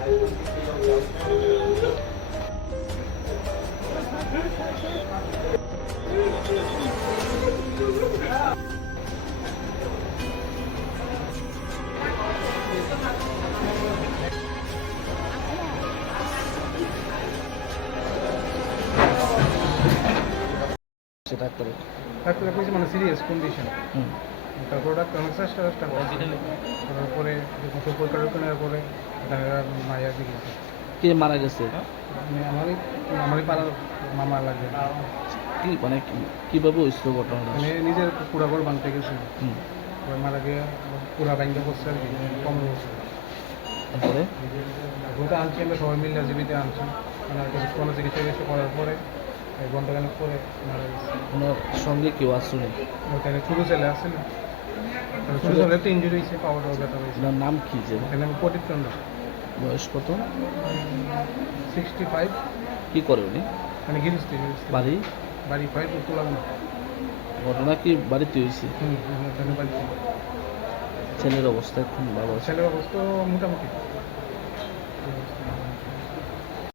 Doctor কইছে মানে serious condition. তারপর ডাক্তার অনেক চেষ্টা করার পরে পরীক্ষা করার পরে মায়া দিয়ে গেছে। কে মারা গেছে? আমারই পাড়ার মামা লাগে। কি মানে কিভাবে হয়েছিল ঘটনাটা? মানে নিজের পুরা ঘর ভাঙতে গেছিল, মারা গিয়ে পুরা ব্যাংকে করছে আর কি, কম বলছে। তারপরে ওটা আনছি আমরা সবাই মিলে জীবিতে আনছি, মানে কোনো চিকিৎসা করার পরে ঘন্টাখানেক পরে মারা গেছে। ওনার সঙ্গে কেউ আসলে? ওখানে ছোটো ছেলে আছে না, ছোটো ছেলে একটা ইঞ্জুরি হয়েছে, পাওয়াটা ব্যথা হয়েছে। ওনার নাম কি? যে এখানে আমি প্রদীপ চন্দ্র। বয়স কত? 65। কি করে উনি? মানে গিরিস্তি বাড়ি? বাড়ি পাই তো তোলা না। ঘটনা কি বাড়িতে হয়েছে? এখানে বাড়িতে। ছেলের অবস্থা এখন ভালো আছে? ছেলের অবস্থা মোটামুটি।